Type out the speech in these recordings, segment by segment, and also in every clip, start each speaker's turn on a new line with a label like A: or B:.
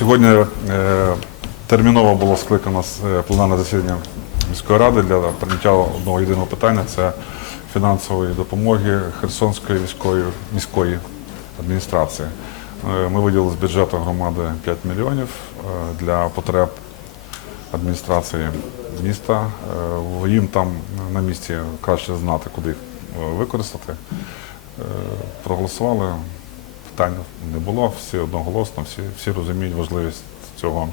A: Сьогодні е, терміново було скликано е, пленарне засідання міської ради для прийняття одного єдиного питання це фінансової допомоги Херсонської військової міської адміністрації. Е, Ми виділили з бюджету громади 5 мільйонів для потреб адміністрації міста. Їм там на місці краще знати, куди їх використати. Проголосували, питань не було, всі одноголосно, всі, всі розуміють важливість цього,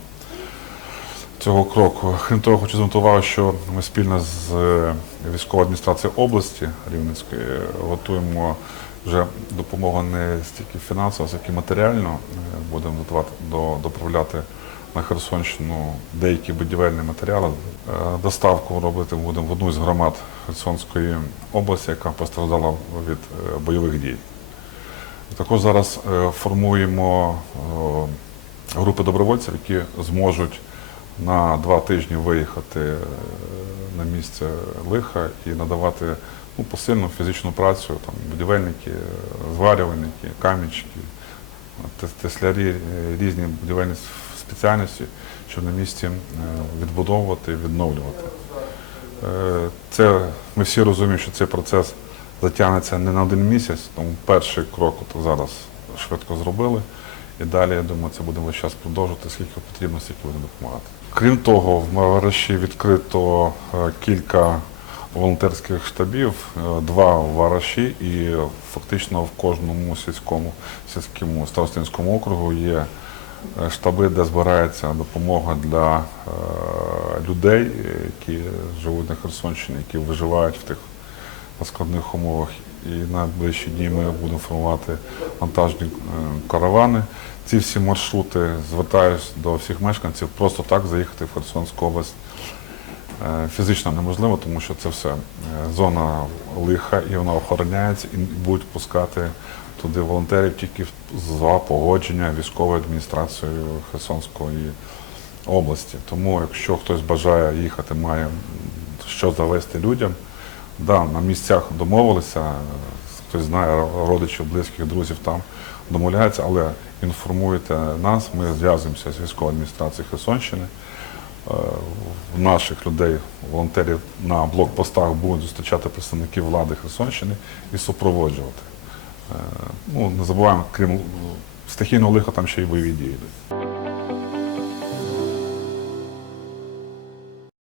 A: цього кроку. Крім того, хочу звернути увагу, що ми спільно з е, військовою адміністрацією області Рівненської е, готуємо вже допомогу не стільки фінансово, скільки матеріально. Будемо готувати до, доправляти на Херсонщину деякі будівельні матеріали. Е, Доставку робити будемо в одну з громад Херсонської області, яка постраждала від бойових дій. Також зараз е, формуємо е, групи добровольців, які зможуть на два тижні виїхати е, на місце лиха і надавати ну, посильну фізичну працю, там, будівельники, зварювальники, камінчики, теслярі, різні будівельні спеціальності, щоб на місці відбудовувати, відновлювати. Це ми всі розуміємо, що цей процес затягнеться не на один місяць, тому перший крок от зараз швидко зробили. І далі, я думаю, це будемо час продовжувати, скільки потрібно, стільки будемо допомагати. Крім того, в Вараші відкрито е, кілька волонтерських штабів, е, два в Вараші, і фактично в кожному сільському сільському старостинському округу є е, штаби, де збирається допомога для людей, які живуть на Херсонщині, які виживають в тих складних умовах. І на ближчі дні ми будемо формувати вантажні е, каравани. Ці всі маршрути звертаюсь до всіх мешканців просто так заїхати в Херсонську область. е, Фізично неможливо, тому що це все е, зона лиха, і вона охороняється, і будуть пускати туди волонтерів тільки за погодження військовою адміністрацією Херсонської області. Тому, якщо хтось бажає їхати, має що завести людям. Да, на місцях домовилися, хтось знає родичів, близьких, друзів там домовляється, але інформуйте нас, ми зв'язуємося з військовою адміністрацією Херсонщини. Е, наших людей, волонтерів на блокпостах будуть зустрічати представників влади Херсонщини і супроводжувати. Е, Ну, не забуваємо, крім стихійного лиха, там ще й бойові дії йдуть.